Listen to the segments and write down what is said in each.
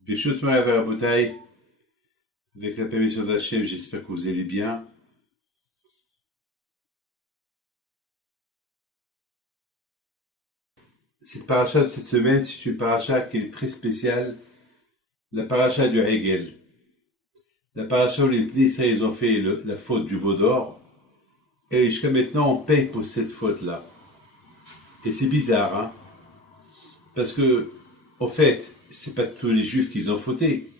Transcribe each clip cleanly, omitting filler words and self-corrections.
Birshut Morav Rabotai, avec la permission d'Hachem, j'espère que vous allez bien. Cette paracha de cette semaine, c'est une paracha qui est très spéciale, la paracha du Hegel. La paracha où les Israéliens ont fait la faute du veau d'or, et jusqu'à maintenant on paye pour cette faute-là. Et c'est bizarre, hein, parce que, en fait, c'est pas tous les Juifs qui ont fauté.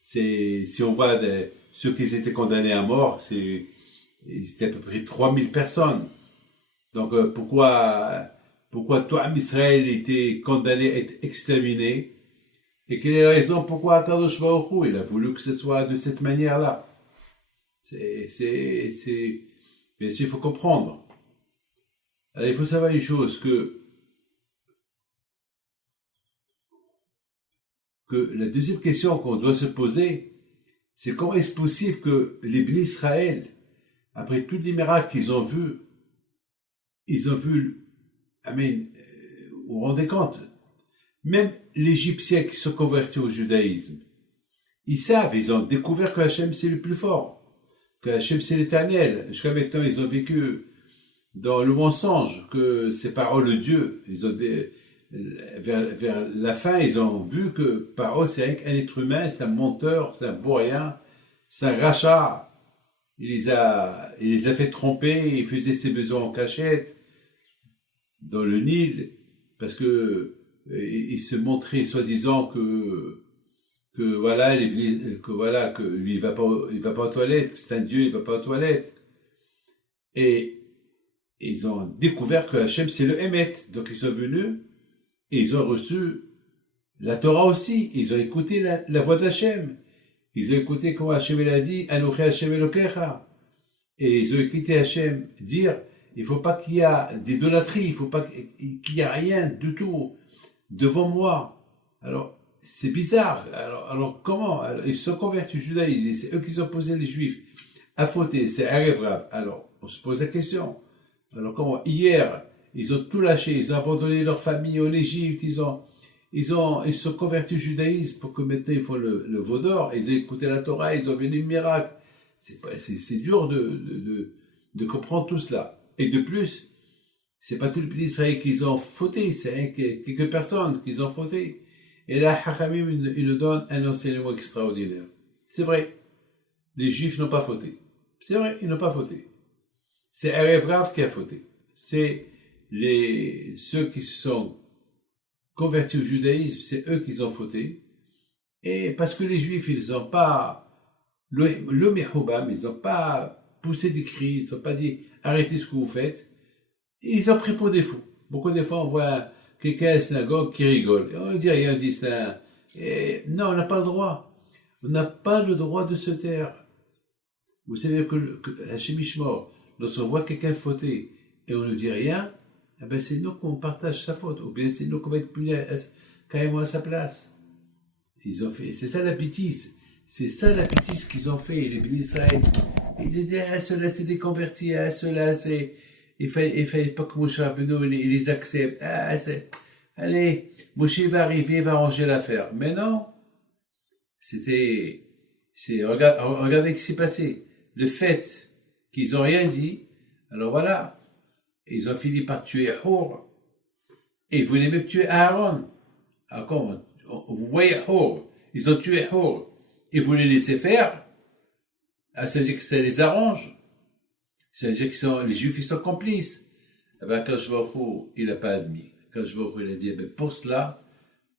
Si on voit ceux qui étaient condamnés à mort, c'était à peu près 3000 personnes. Donc pourquoi toi, Israël, était condamné à être exterminé? Et quelle est la raison pourquoi Akadosh Baruch Hu, il a voulu que ce soit de cette manière-là? Bien sûr, il faut comprendre. Alors, il faut savoir une chose, que la deuxième question qu'on doit se poser, c'est comment est-ce possible que les Bnei Israël, après tous les miracles qu'ils ont vus, amen, vous vous rendez compte, même l'Égyptien qui se convertit au judaïsme, ils savent, ils ont découvert que Hachem c'est le plus fort, que Hachem c'est l'éternel. Jusqu'à maintenant, ils ont vécu dans le mensonge, que c'est parole de Dieu. Vers la fin, ils ont vu que Paro, c'est un être humain, c'est un menteur, c'est un vaurien, c'est un rachat. Il les a fait tromper, il faisait ses besoins en cachette, dans le Nil, parce que il se montrait soi-disant que lui il va pas aux toilettes, c'est un Dieu, il va pas aux toilettes. Et ils ont découvert que Hachem c'est le Emet, donc ils sont venus et ils ont reçu la Torah aussi, ils ont écouté la voix d'Hachem, ils ont écouté comment Hachem il a dit Anochi Hachem Elokecha, et ils ont écouté Hachem dire il faut pas qu'il y a d'idolâtrie, il faut pas qu'il y a rien du tout devant moi. Alors c'est bizarre. Alors comment? Alors, ils se sont convertis au judaïsme, c'est eux qui ont posé les Juifs à fauter, c'est Erev Rav. Alors on se pose la question. Alors comment? Hier, ils ont tout lâché, ils ont abandonné leur famille en Égypte, ils se sont convertis au judaïsme pour que maintenant ils font le veau d'or, ils ont écouté la Torah, ils ont vu les miracles. C'est dur de comprendre tout cela. Et de plus, c'est pas tout le pays d'Israël qui ont fauté, c'est quelques personnes qui ont fauté. Et là, Hachamim, il nous donne un enseignement extraordinaire. C'est vrai, les Juifs n'ont pas fauté. C'est vrai, ils n'ont pas fauté. C'est Erev Rav qui a fauté. C'est ceux qui se sont convertis au judaïsme, c'est eux qui ont fauté. Et parce que les Juifs, ils n'ont pas le Mehoubam, ils n'ont pas poussé des cris, ils n'ont pas dit arrêtez ce que vous faites. Ils ont pris pour des fous. Beaucoup de fois, on voit quelqu'un à la synagogue qui rigole. Et on dit rien, on dit non, on n'a pas le droit. On n'a pas le droit de se taire. Vous savez que Hachem Ishmor, lorsqu'on voit quelqu'un fauter et on ne dit rien, eh ben c'est nous qu'on partage sa faute, ou bien c'est nous qu'on va être puni carrément à sa place. Ils ont fait, c'est ça la bêtise. C'est ça la bêtise qu'ils ont fait, les Bnei Israël. Ils disaient, ceux-là c'est des convertis, ceux-là c'est, il fallait pas que Moshe Rabbeinu il les accepte. Allez, Moshe va arriver, il va arranger l'affaire. Mais non. Regardez ce qui s'est passé. Le fait qu'ils ont rien dit, alors voilà, ils ont fini par tuer Hor, et ils voulaient même tuer Aaron. Alors comment, vous voyez Hor, ils ont tué Hor, ils voulaient laisser faire, ça veut dire que ça les arrange. Ça veut dire que les Juifs, ils sont complices. Eh bien, quand je vois Hor, il n'a pas admis. Quand je vois Hor, il a dit, pour cela,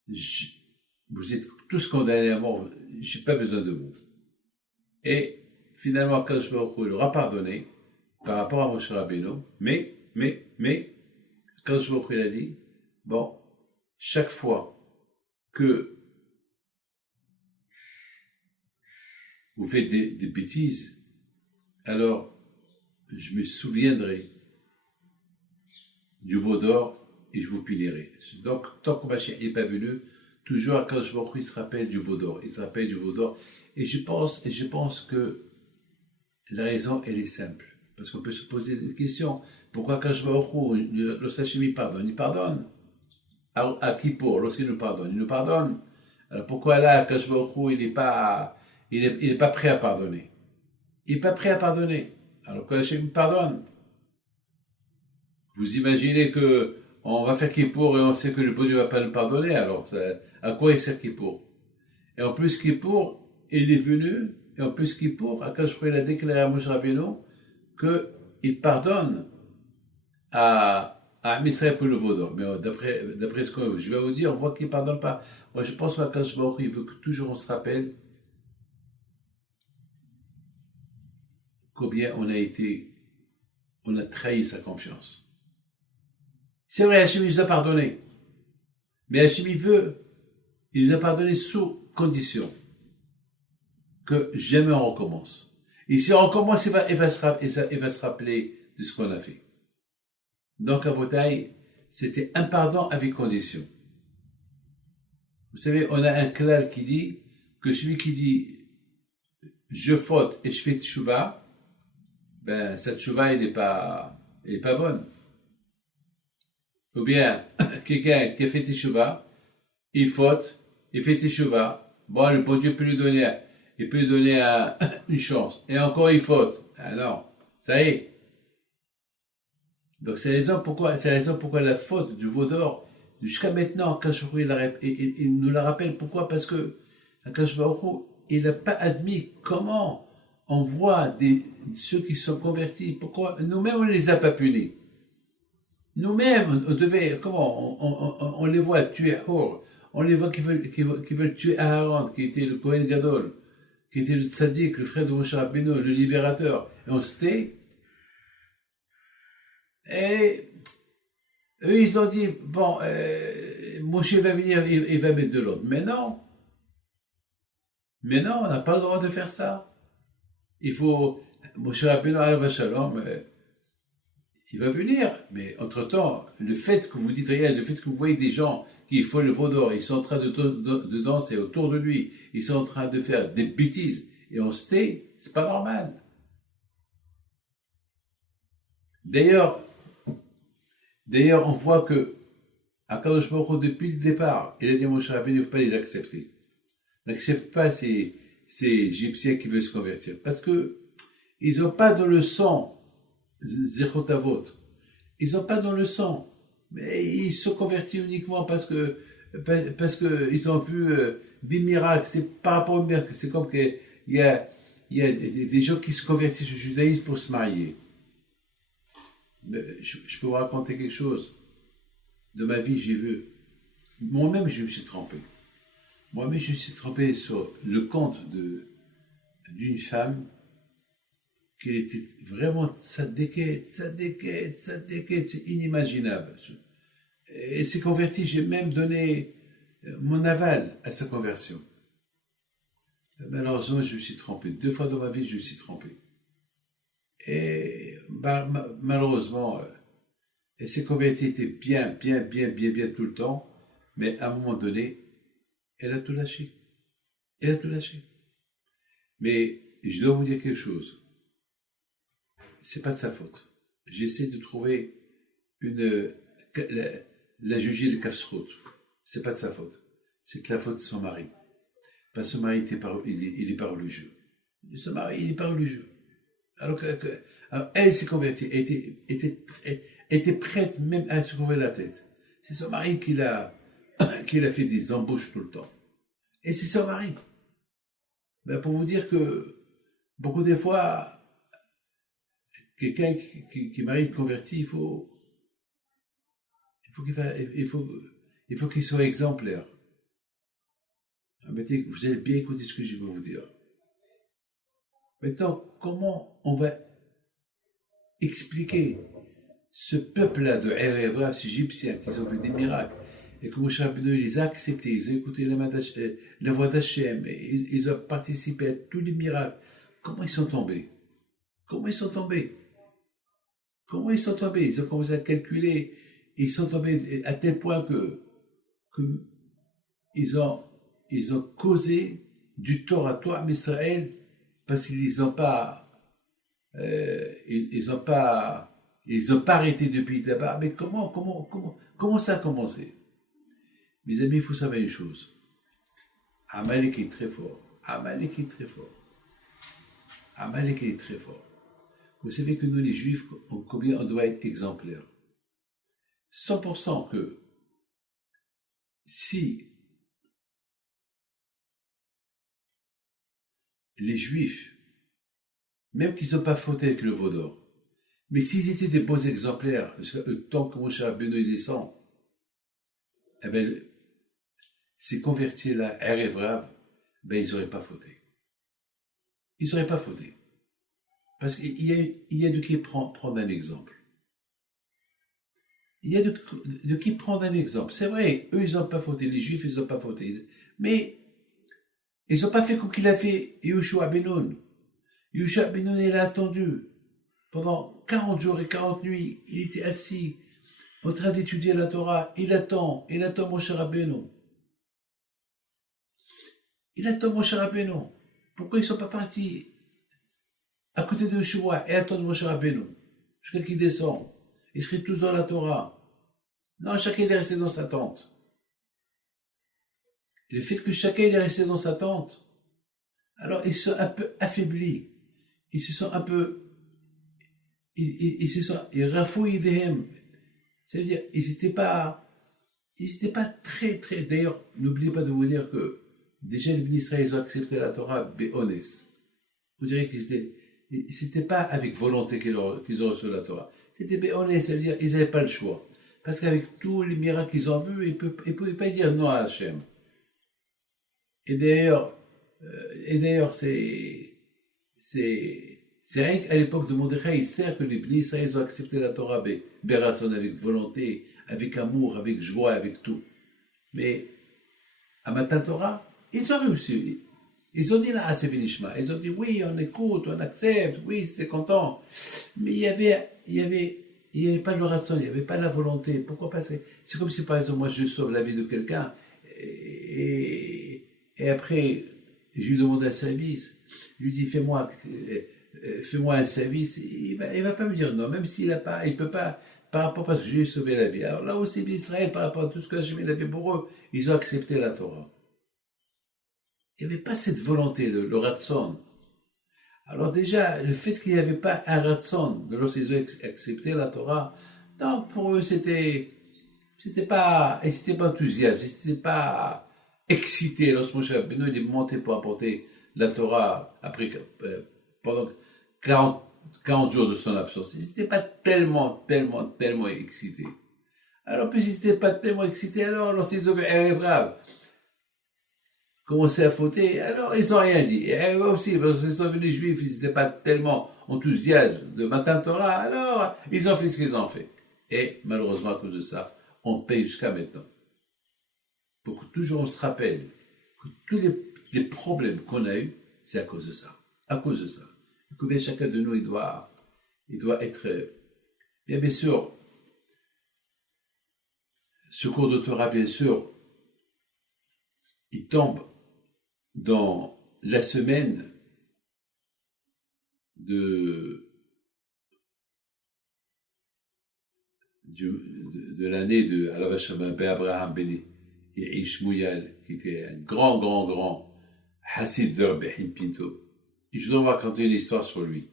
vous êtes tous condamnés à mort, j'ai pas besoin de vous. Et finalement, quand je vois Hor, il aura pardonné par rapport à Moshe Rabbeinu, mais, quand je vois Hor, il a dit, bon, chaque fois que vous faites des bêtises, alors je me souviendrai du veau d'or et je vous punirai. Donc, tant que Mashiach n'est pas venu, toujours quand je vois il se rappelle du veau d'or. Il se rappelle du veau d'or. Et je pense que la raison, elle est simple. Parce qu'on peut se poser des questions. Pourquoi quand je vais au Khou, le Hachem il pardonne. À Kippour, lorsqu'il nous pardonne, il nous pardonne. Alors pourquoi là, quand je vais au Khou, il est pas prêt à pardonner. Il n'est pas prêt à pardonner. Alors que Hachem pardonne. Vous imaginez que on va faire Kippour et on sait que le bon Dieu ne va pas nous pardonner, alors à quoi il sert Kippour? Et en plus Kippour, il est venu, et en plus Kippour, Akash il a déclaré à Moshe Rabbeinu qu'il pardonne à Israël pour le vaudor. Mais d'après ce que je vais vous dire, on voit qu'il ne pardonne pas. Moi je pense qu'Akash Baruch il veut que toujours on se rappelle combien on a trahi sa confiance. C'est vrai, Hachem nous a pardonné. Mais Hachem il nous a pardonné sous condition que jamais on recommence. Et si on recommence, il va se rappeler de ce qu'on a fait. Donc, à Botaï, c'était un pardon avec condition. Vous savez, on a un klal qui dit que celui qui dit je faute et je fais tchouva, ben, cette tchouva, elle est pas bonne. Ou bien, quelqu'un qui a fait tchouva, il faute, il fait tchouva, bon, le bon Dieu peut lui donner une chance. Et encore, il faute. Ah non, ça y est. Donc, c'est la raison pourquoi la faute du vaudor, jusqu'à maintenant, Akash il nous la rappelle. Pourquoi? Parce que Akash il n'a pas admis comment on voit ceux qui sont convertis. Pourquoi? Nous-mêmes, on ne les a pas punis. Nous-mêmes, on les voit tuer Hor. On les voit qui veulent tuer Aaron, qui était le Kohen Gadol, qui était le tzaddik, le frère de Moshe Rabbeinu, le libérateur. Et on se tait. Et eux, ils ont dit, bon, Moshe va venir, il va mettre de l'ordre. Mais non, on n'a pas le droit de faire ça. Il faut, Moshe Rabbeinu, alav shalom, il va venir. Mais entre-temps, le fait que vous dites rien, le fait que vous voyez des gens qui font le veau d'or, ils sont en train de danser autour de lui, ils sont en train de faire des bêtises, et on se tait, c'est pas normal. D'ailleurs, on voit que Akadosh Baruch Hu, depuis le départ, il a dit à Moshe Rabbeinu, il ne faut pas les accepter. N'accepte pas ces Égyptiens qui veulent se convertir. Parce que ils n'ont pas dans le sang Zechot Avot. Ils n'ont pas dans le sang. Mais ils se convertissent uniquement parce que ils ont vu des miracles. C'est par rapport aux miracles. C'est comme qu'il y a des gens qui se convertissent au judaïsme pour se marier. Je peux vous raconter quelque chose. De ma vie, j'ai vu. Moi-même, je me suis trompé. Moi-même, je me suis trompé sur le compte d'une femme qui était vraiment tzadéket, c'est inimaginable. Elle s'est convertie, j'ai même donné mon aval à sa conversion. Malheureusement, je me suis trompé. 2 fois dans ma vie, je me suis trompé. Et malheureusement, elle s'est convertie, était bien tout le temps, mais à un moment donné, elle a tout lâché. Mais je dois vous dire quelque chose. C'est pas de sa faute. J'essaie de trouver la juger de Kafsrout. C'est pas de sa faute. C'est de la faute de son mari. Parce que son mari il est pas religieux. Son mari, il est pas religieux. Alors elle s'est convertie, elle était prête même à se couvrir la tête. C'est son mari qui l'a fait des embauches tout le temps. Et c'est son mari. Ben pour vous dire que beaucoup des fois, quelqu'un qui marie une convertie, il faut qu'il soit exemplaire. Vous allez bien écouter ce que je vais vous dire. Maintenant, comment on va expliquer ce peuple-là de Erevra, ces Égyptiens qui ont vu des miracles, et que Moshe Rabbeinu les a acceptés, ils ont écouté la voix d'Hachem, ils ont participé à tous les miracles. Comment ils sont tombés? Ils ont commencé à calculer, ils sont tombés à tel point que ils ont causé du tort à toi, Israël, parce qu'ils n'ont pas Ils n'ont pas, ils ont pas arrêté depuis là-bas. Mais comment ça a commencé? Mes amis, il faut savoir une chose. Amalek est très fort. Amalek est très fort. Amalek est très fort. Vous savez que nous, les Juifs, combien on doit être exemplaires. 100% que si les Juifs, même qu'ils n'ont pas fauté avec le veau d'or, mais s'ils étaient des bons exemplaires, tant que Moshe Rabbeinu descend, eh ben, ces convertis-là, Erev Rav, ben, ils n'auraient pas fauté. Ils n'auraient pas fauté. Parce qu'il y a de qui prendre un exemple. Il y a de qui prendre un exemple. C'est vrai, eux, ils n'ont pas fauté. Les Juifs, ils n'ont pas fauté. Mais ils n'ont pas fait comme qu'il a fait Yehoshua ben Nun. Yehoshua ben Nun, il a attendu. Pendant 40 jours et 40 nuits, il était assis en train d'étudier la Torah. Il attend Moshe Rabbeinu. Il attend Moshe Rabbeinu. Pourquoi ils ne sont pas partis à côté de Yehoshua et attendent Moshe Rabbeinu jusqu'à qu'il descend? Ils seraient tous dans la Torah. Non, chacun est resté dans sa tente. Et le fait que chacun est resté dans sa tente, alors ils sont un peu affaiblis. Ils se sont un peu... Ils rafouillent des. C'est-à-dire, ils n'étaient pas très, très... D'ailleurs, n'oubliez pas de vous dire que déjà les ministres, ils ont accepté la Torah béonès. Vous direz qu'ils c'était pas avec volonté qu'ils ont reçu la Torah. C'était béonès, ça veut dire qu'ils n'avaient pas le choix. Parce qu'avec tous les miracles qu'ils ont vus, ils ne pouvaient pas dire non à Hachem. Et d'ailleurs, c'est rien qu'à l'époque de Mordechai, il sert que les Bnei Israël ont accepté la Torah Beratson avec volonté, avec amour, avec joie, avec tout. Mais à Matan Torah, ils ont réussi. Ils ont dit là, c'est Benishma. Ils ont dit oui, on écoute, on accepte, oui, c'est content. Mais il y avait pas le ratson, il n'y avait pas la volonté. Pourquoi pas? C'est comme si par exemple moi je sauve la vie de quelqu'un et après je lui demande un service. Je lui dis fais-moi un service. Il va pas me dire non, même s'il a pas, il peut pas par rapport à ce que j'ai sauvé la vie. Alors là aussi l'Israël par rapport à tout ce que j'ai fait pour eux, ils ont accepté la Torah. Il n'y avait pas cette volonté, le ratson. Alors déjà, le fait qu'il n'y avait pas un ratson, lorsqu'ils ont accepté la Torah, non, pour eux, c'était pas enthousiaste, ils n'étaient pas excités. Lorsque Moshe Rabbeinu est monté pour apporter la Torah après, pendant 40 jours de son absence, ils n'étaient pas tellement excités. Alors, puis ils n'étaient pas tellement excités, alors lorsqu'ils ont vu Erev Rav commencer à fauter, alors ils n'ont rien dit. Et eux aussi, parce qu'ils sont venus juifs, ils n'étaient pas tellement enthousiastes de Matan Torah, alors ils ont fait ce qu'ils ont fait. Et malheureusement, à cause de ça, on paye jusqu'à maintenant. Pour que toujours on se rappelle que tous les problèmes qu'on a eus, c'est à cause de ça. À cause de ça. Et que bien chacun de nous, il doit être... Bien sûr, ce cours de Torah, bien sûr, il tombe dans la semaine de l'année de Alav Shabbat Ben Abraham Ben Ish Mouyal, qui était un grand Hassid de Rabbi Haim Pinto. Et je dois vous raconter une histoire sur lui.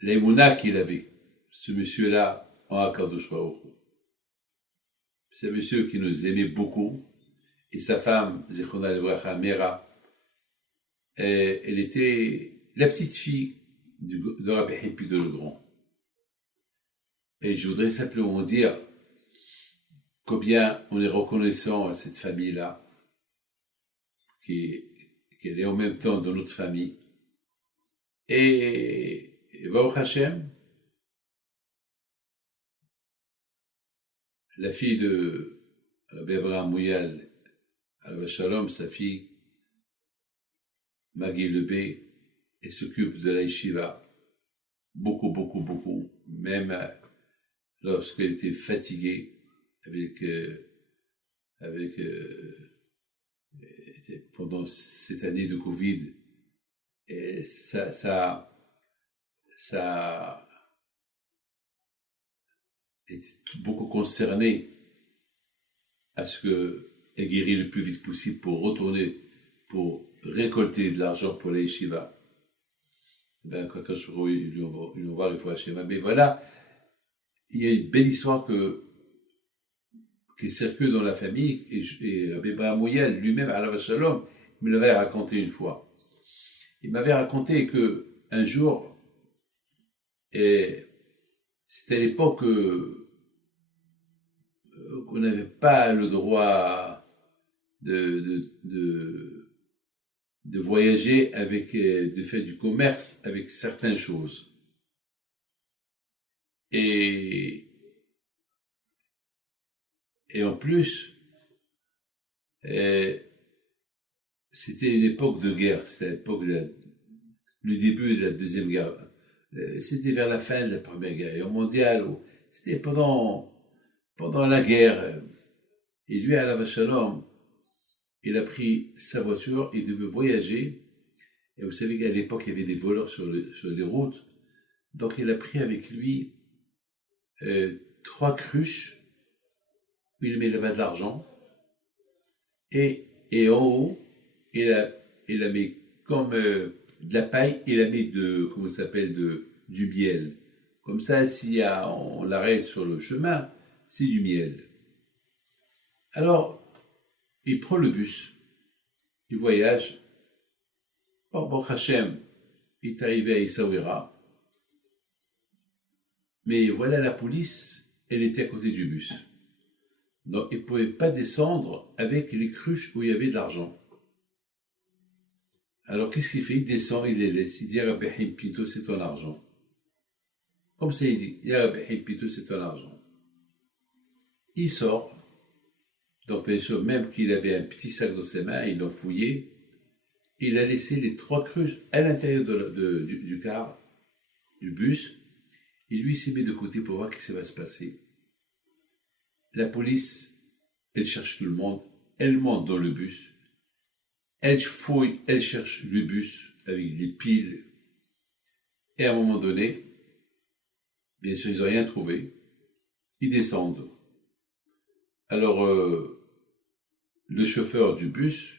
L'émouna qu'il avait, ce monsieur-là, en Akadosh Baruch Hu. C'est un monsieur qui nous aimait beaucoup, et sa femme, Zichronah Lebracha, Mera, elle était la petite fille de Rabbi Haim Pinto le Grand. Et je voudrais simplement dire combien on est reconnaissant à cette famille-là, qui est en même temps dans notre famille. Et Baruch Hashem, la fille de Rabbi Abraham Mouyal, Alav Shalom, sa fille, Maggie Lebé, elle s'occupe de la yeshiva beaucoup, même lorsqu'elle était fatiguée pendant cette année de Covid, Et ça est beaucoup concerné à ce qu'elle guérit le plus vite possible pour retourner, pour récolter de l'argent pour la yeshiva. Ben, quand je lui envoie il faut acheter ma. Mais voilà, il y a une belle histoire qui circule dans la famille, et Rabbi Abraham Mouyal lui-même, alav shalom, il me l'avait raconté une fois. Il m'avait raconté que un jour, et c'était à l'époque qu'on n'avait pas le droit de voyager avec, de faire du commerce avec certaines choses. Et en plus, c'était une époque de guerre, c'était l'époque le début de la Deuxième Guerre. C'était vers la fin de la Première Guerre mondiale, c'était pendant la guerre. Et lui, alav shalom, il a pris sa voiture, il devait voyager. Et vous savez qu'à l'époque, il y avait des voleurs sur les routes. Donc, il a pris avec lui 3 cruches où il met là-bas de l'argent. Et en haut, il a mis comme de la paille, il a mis comment ça s'appelle, du miel. Comme ça, on l'arrête sur le chemin, c'est du miel. Alors, il prend le bus, il voyage. Baruch Hashem, il est arrivé à Essaouira. Mais voilà, la police, elle était à côté du bus. Donc, il ne pouvait pas descendre avec les cruches où il y avait de l'argent. Alors, qu'est-ce qu'il fait? Il descend, il les laisse. Il dit à Rabbi Haim Pinto, c'est ton argent. Comme ça, il dit, Rabbi Haim Pinto, c'est ton argent. Il sort. Donc, bien sûr, même qu'il avait un petit sac dans ses mains, il l'a fouillé. Il a laissé les 3 cruches à l'intérieur du car, du bus. Et lui, il s'est mis de côté pour voir ce qui va se passer. La police, elle cherche tout le monde. Elle monte dans le bus. Elle fouille, elle cherche le bus avec les piles. Et à un moment donné, bien sûr, ils n'ont rien trouvé. Ils descendent. Alors, le chauffeur du bus,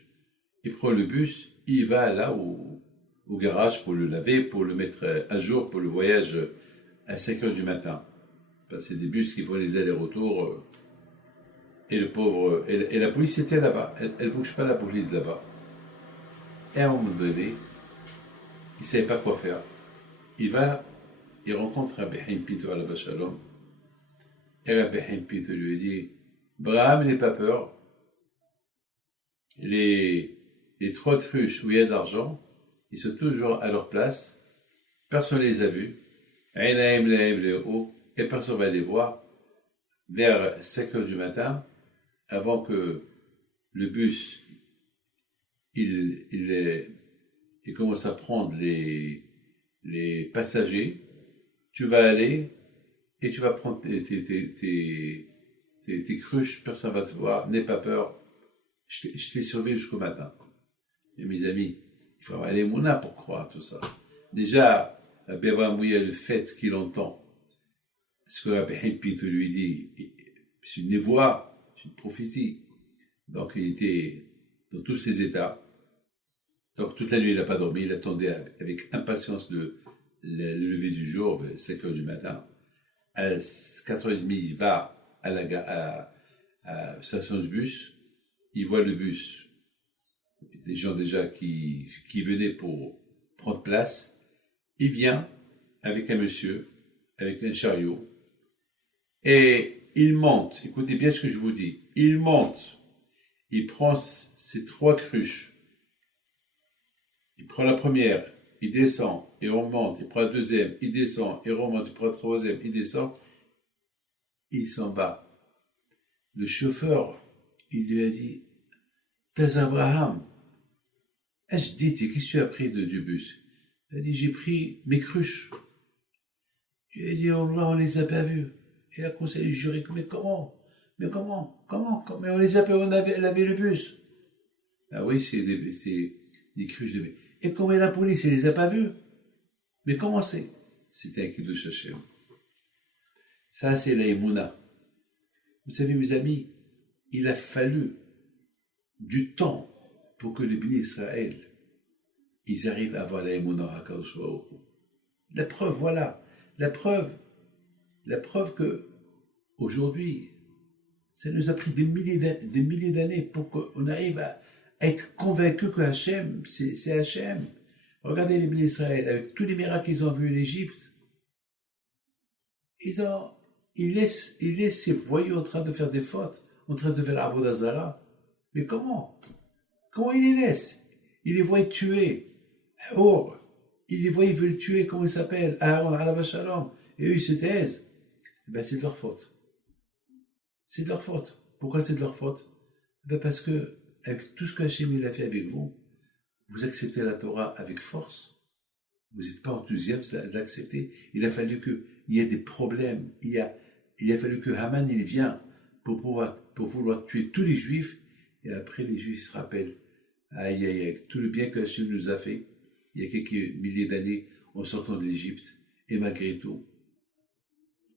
il prend le bus, il va là au garage pour le laver, pour le mettre à jour pour le voyage à 5 heures du matin. Parce que c'est des bus qui font les allers-retours. Et le pauvre, et la police était là-bas. Elle ne bouge pas, la police là-bas. Et à un moment donné, il ne savait pas quoi faire. Il rencontre Rabbi Haim Pinto alav shalom. Et Rabbi Haim Pinto lui dit, Braham, n'aie pas peur. Les 3 cruches où il y a de l'argent, ils sont toujours à leur place. Personne ne les a vus. Et personne ne va les voir. Vers 5 heures du matin, avant que le bus il commence à prendre les passagers, tu vas aller et tu vas prendre tes cruches, personne ne va te voir, n'aie pas peur, je t'ai surveillé jusqu'au matin. Et mes amis, il faut avoir les mouna pour croire tout ça. Déjà, Rabbi Abraham Mouyal, le fait qu'il entend ce que Rabbi Haim Pinto lui dit, c'est une névoie, c'est une prophétie. Donc il était dans tous ses états. Donc toute la nuit il n'a pas dormi, il attendait avec impatience le lever du jour, 5 heures du matin. À 4h30, il va à la station du bus, il voit le bus, des gens déjà qui venaient pour prendre place. Il vient avec un monsieur, avec un chariot, et il monte, écoutez bien ce que je vous dis, il monte, il prend ses 3 cruches, il prend la première, il descend, il remonte, il prend la deuxième, il descend, il remonte, il prend la troisième, il descend, il s'en va. Le chauffeur, il lui a dit, Taz Abraham, je dis, qu'est-ce que tu as pris du bus? Il a dit, j'ai pris mes cruches. Il a dit, oh là, on les a pas vues. Il a conseillé, juré, mais comment? Mais on les a pas, elle avait le bus. Ah oui, c'est des cruches de... Et comment la police, elle les a pas vus? Mais comment c'est? C'était un Kiddush Hashem. Ça, c'est la Emouna. Vous savez, mes amis, il a fallu du temps pour que les bénis Israël, ils arrivent à avoir la Emouna à Kadosh Baruch Hu. La preuve, voilà. La preuve que, aujourd'hui, ça nous a pris des milliers d'années pour qu'on arrive à être convaincu que Hachem, c'est Hachem. Regardez les bénis Israël, avec tous les miracles qu'ils ont vus en Égypte, ils laissent ces voyous en train de faire des fautes, en train de faire l'Avodah Zara. Mais comment? Comment ils les laissent? Ils les voient tuer. Or, ils les voient, ils veulent tuer, comment ils s'appellent? Aaron, Alav Shalom. Et eux, ils se taisent. Ben, c'est de leur faute. C'est de leur faute. Pourquoi c'est de leur faute? Ben, parce que, avec tout ce que Hachem a fait avec vous, vous acceptez la Torah avec force. Vous n'êtes pas enthousiaste de l'accepter. Il a fallu qu'il y ait des problèmes. Il a fallu que Haman il vienne pour vouloir tuer tous les Juifs. Et après, les Juifs se rappellent. Aïe, aïe, aïe, tout le bien que Hachem nous a fait, il y a quelques milliers d'années, en sortant de l'Égypte. Et malgré tout,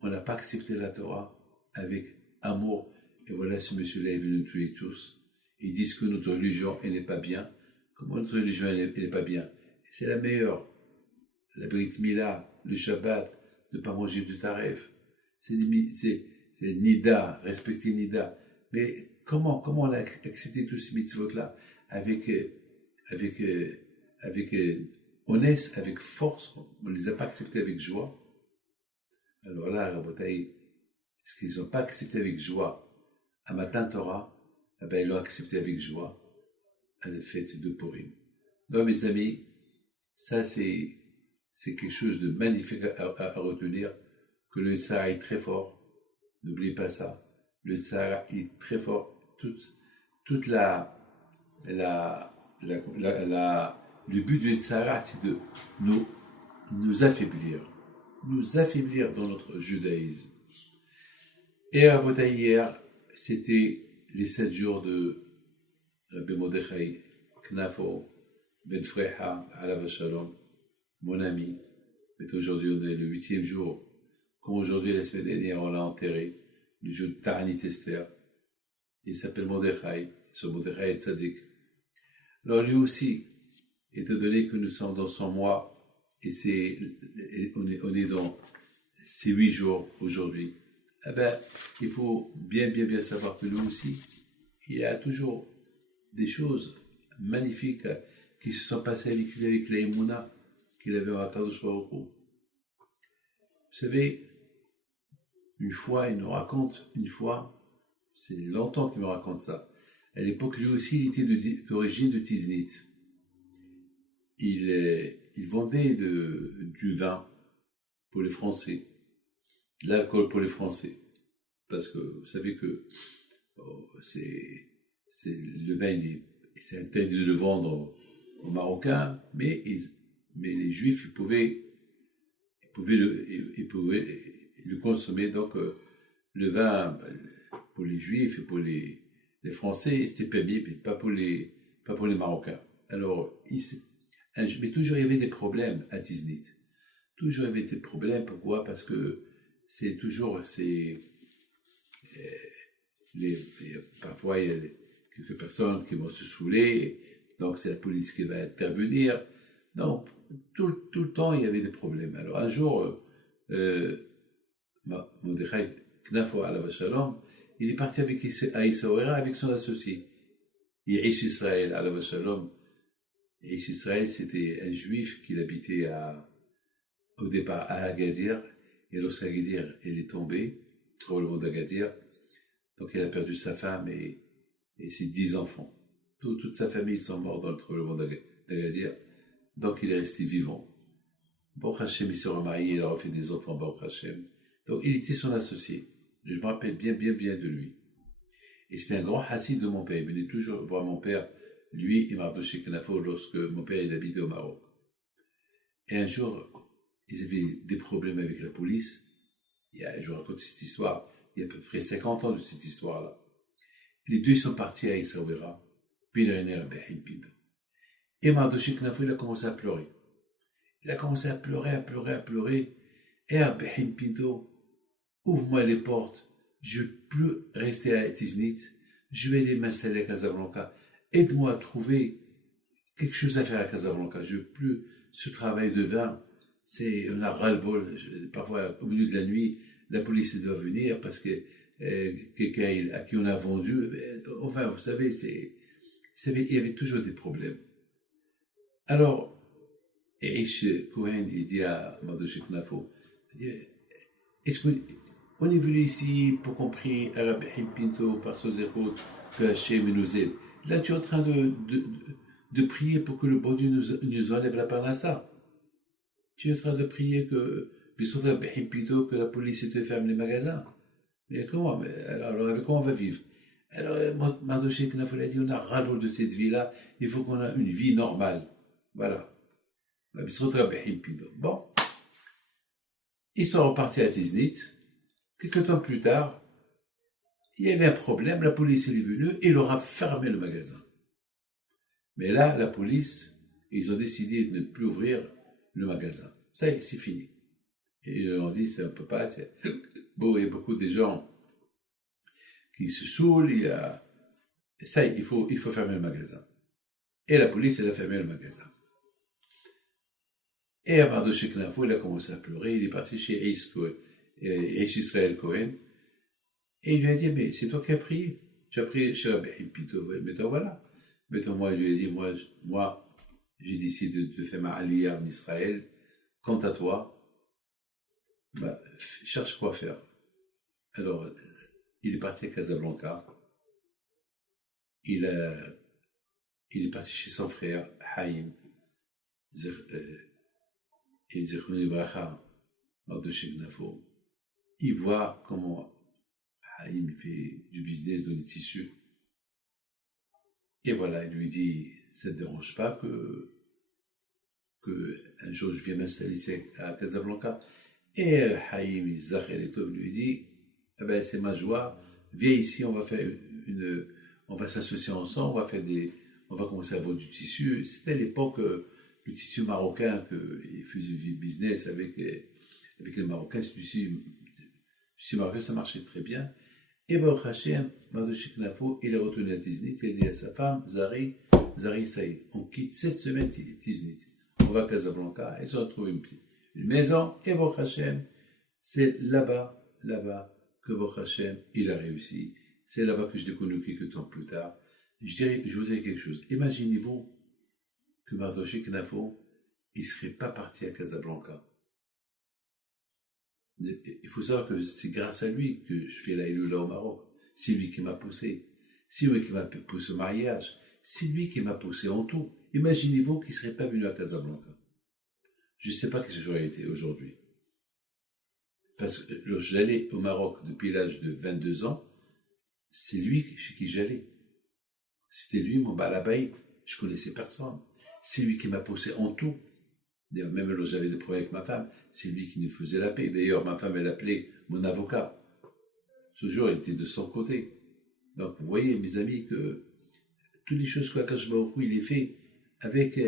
on n'a pas accepté la Torah avec amour. Et voilà, ce monsieur-là est venu nous tuer tous. Ils disent que notre religion, elle n'est pas bien. Comment notre religion, elle n'est pas bien? C'est la meilleure. La Brit Mila, le Shabbat, ne pas manger du taref. C'est Nida, respecter Nida. Mais comment on a accepté tous ces mitzvot-là avec honnête, avec force? On ne les a pas acceptés avec joie. Alors là, Rabotaï, est-ce qu'ils n'ont pas accepté avec joie à Matan Torah? Eh bien, ils l'ont accepté avec joie à la fête de Purim. Donc, mes amis, ça c'est quelque chose de magnifique à retenir, que le Sahara est très fort. N'oubliez pas ça. Le Sahara est très fort. Toute le but du Sahara, c'est de nous affaiblir dans notre judaïsme. Et à Rabotaï hier, c'était les 7 jours de Rabbi Mordechai Knafo Ben Freha Alav Shalom, mon ami. Mais aujourd'hui, on est le 8e jour. Comme aujourd'hui, la semaine dernière, on l'a enterré, le jour de Ta'anit Esther. Il s'appelle Mordechai, son Mordechai est Tzadik. Alors lui aussi, étant donné que nous sommes dans son mois, et on est dans ces 8 jours aujourd'hui, eh ben, il faut bien savoir que nous aussi, il y a toujours des choses magnifiques qui se sont passées avec la Emouna qu'il avait à Kadosh Baruch Hu. Vous savez, il nous raconte, c'est longtemps qu'il me raconte ça. À l'époque, lui aussi, il était d'origine de Tiznit. Il vendait du vin pour les Français, de l'alcool pour les Français. Parce que vous savez que le vin, c'est interdit de le vendre aux Marocains, mais les Juifs, ils pouvaient le consommer. Donc, le vin, pour les Juifs et pour les Français, c'était permis, mais pas pour les Marocains. Alors, mais toujours il y avait des problèmes à Tiznit. Toujours il y avait des problèmes. Pourquoi? Parce que parfois il y a quelques personnes qui vont se saouler, donc c'est la police qui va intervenir. Donc, tout le temps il y avait des problèmes. Alors, un jour, Mordechai Knafo Alav Shalom, il est parti avec Aïssa avec son associé. Yehish Israël Alav Shalom. Yehish Israël, c'était un juif qui habitait au départ à Agadir, et lorsque Agadir elle est tombée, tremblement d'Agadir, donc il a perdu sa femme et ses 10 enfants. Toute sa famille sont morts dans le tremblement d'Agadir, donc il est resté vivant. Baruch Hashem, il s'est remarié, il a refait des enfants, Baruch Hashem. Donc il était son associé. Je me rappelle bien de lui. Et c'était un grand hassid de mon père. Il venait toujours voir mon père, lui et Mardoché Knafo, lorsque mon père il habitait au Maroc. Et un jour, ils avaient des problèmes avec la police. Je vous raconte cette histoire, il y a à peu près 50 ans de cette histoire-là. Les deux sont partis à Essaouira, puis ils revenaient à Behimpid. Et Mardoché Knafou, il a commencé à pleurer. Il a commencé à pleurer, à pleurer, à pleurer. Et Abhim Pinto, ouvre-moi les portes. Je ne veux plus rester à Tiznit. Je vais aller m'installer à Casablanca. Aide-moi à trouver quelque chose à faire à Casablanca. Je ne veux plus ce travail de vin. C'est un ras-le-bol. Parfois, au milieu de la nuit, la police doit venir parce que quelqu'un à qui on a vendu. Enfin, vous savez, il y avait toujours des problèmes. Alors, Eish Cohen, il dit à Mardoché Knafo, est-ce qu'on est venu ici pour qu'on prie à Rabbi Pinto par Sozerot que Hachem nous aide. Là, tu es en train de prier pour que le bon Dieu nous enlève la parnassa. Tu es en train de prier que, que la police te ferme les magasins. Mais comment? Alors, avec quoi on va vivre? Alors, Mardoché Knafo a dit, on a ras-le-bol de cette vie-là, il faut qu'on ait une vie normale. Voilà. Bon. Ils sont repartis à Tiznit. Quelques temps plus tard, il y avait un problème, la police est venue et il leur a fermé le magasin. Mais là, la police, ils ont décidé de ne plus ouvrir le magasin. Ça y est, c'est fini. Et ils ont dit, ça ne peut pas. Bon, il y a beaucoup de gens qui se saoulent, ça y est, il faut fermer le magasin. Et la police, elle a fermé le magasin. Et à Mardoché Knafo, il a commencé à pleurer, il est parti chez Eish Israël Cohen, et il lui a dit, mais c'est toi qui as prié. Tu as prié chez Rabbi Pito, mais toi voilà. Mais toi, moi, il lui a dit, moi, j'ai décidé de faire ma aliyah en Israël. Quant à toi, cherche quoi faire. Alors, il est parti à Casablanca. Il est parti chez son frère, Haïm, et Zechoni Bracha, Mardoché Knafo. Il voit comment Haïm fait du business dans les tissus. Et voilà, il lui dit, ça ne te dérange pas que un jour je viens m'installer ici à Casablanca. Et Haïm Zachel lui dit, eh ben, c'est ma joie, viens ici, on va s'associer ensemble, on va commencer à vendre du tissu. C'était à l'époque, le tissu marocain, qu'il faisait du business avec les Marocains, du tissu marocain, ça marchait très bien. Et Baruch Hashem, Mardoché Knafo, il est retourné à Tiznit, il a dit à sa femme, Zari, ça y est, on quitte cette semaine Tiznit. On va à Casablanca, ils ont trouvé une maison, et Baruch Hashem, c'est là-bas que Baruch Hashem, il a réussi. C'est là-bas que je l'ai connu quelques temps plus tard. Je vous dirais quelque chose. Imaginez-vous que Mardoché Knafo, il ne serait pas parti à Casablanca. Il faut savoir que c'est grâce à lui que je fais la Iloula au Maroc. C'est lui qui m'a poussé. C'est lui qui m'a poussé au mariage. C'est lui qui m'a poussé en tout. Imaginez-vous qu'il ne serait pas venu à Casablanca. Je ne sais pas ce que j'aurais été aujourd'hui. Parce que j'allais au Maroc depuis l'âge de 22 ans. C'est lui chez qui j'allais. C'était lui mon balabaït. Je ne connaissais personne. C'est lui qui m'a poussé en tout. D'ailleurs, même lorsque j'avais des problèmes avec ma femme, c'est lui qui nous faisait la paix. D'ailleurs, ma femme, elle appelait mon avocat. Ce jour, elle était de son côté. Donc, vous voyez, mes amis, que toutes les choses qu'Akash Baruch Hu, il les fait avec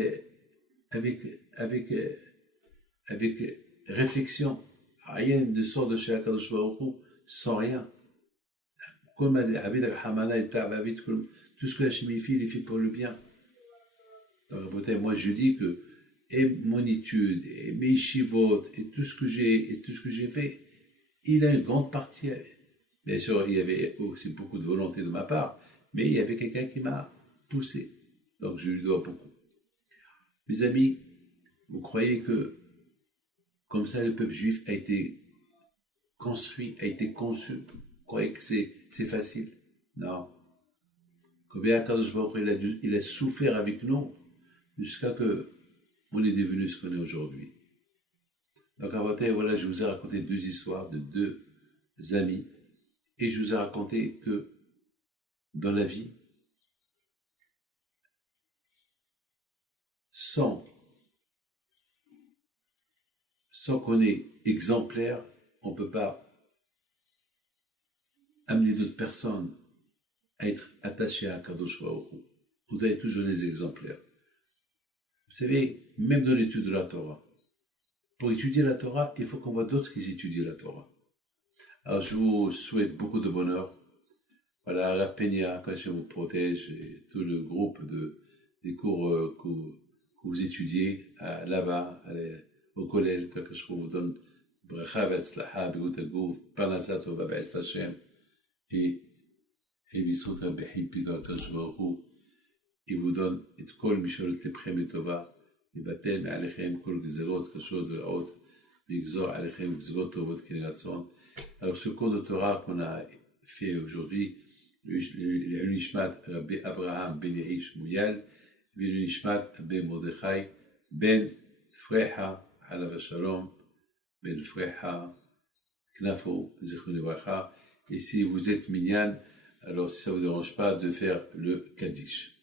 réflexion. Rien ne sort de chez Akash Baruch Hu sans rien. Tout ce que Hachem fait, il est fait pour le bien. Donc, moi, je dis que et mon étude, et mes chivot, et tout ce que j'ai fait, il a une grande partie. Bien sûr, il y avait aussi beaucoup de volonté de ma part, mais il y avait quelqu'un qui m'a poussé. Donc, je lui dois beaucoup. Mes amis, vous croyez que, comme ça, le peuple juif a été construit, a été conçu? Vous croyez que c'est facile? Non. Combien Akadosh Baruch Hu, il a souffert avec nous, jusqu'à que on est devenu ce qu'on est aujourd'hui. Donc, à votre voilà, je vous ai raconté deux histoires de deux amis, et je vous ai raconté que dans la vie, sans qu'on est exemplaire, on ne peut pas amener d'autres personnes à être attachées à Kadosh Baruch Hu. On doit être toujours des exemplaires. Vous savez, même dans l'étude de la Torah, pour étudier la Torah, il faut qu'on voit d'autres qui étudient la Torah. Alors je vous souhaite beaucoup de bonheur. Voilà, la Peña, que je vous protège, et tout le groupe des cours que vous étudiez là-bas, au collège, que je vous donne bracha v'atzlaha, b'gut haguf, parnasa tova b'ez Hashem, et bisrut rabbeim pidon akadosh baruch hu, il vous donne et kol misholet lepchem letova, יבטל מעליכם כל גזרות קשות ורעות, ויגזור עליכם גזרות טובות כרצון. Alors ce cours de Torah qu'on a fait aujourd'hui, le Nishmat Rabbi Abraham ben Yehi Shmuyal, et le Nishmat Ben Mordechai ben Freha Halav Shalom, ben Freha Knafo Zichron Livracha. Et si vous êtes minyan, alors si ça ne vous dérange pas de faire le Kaddish.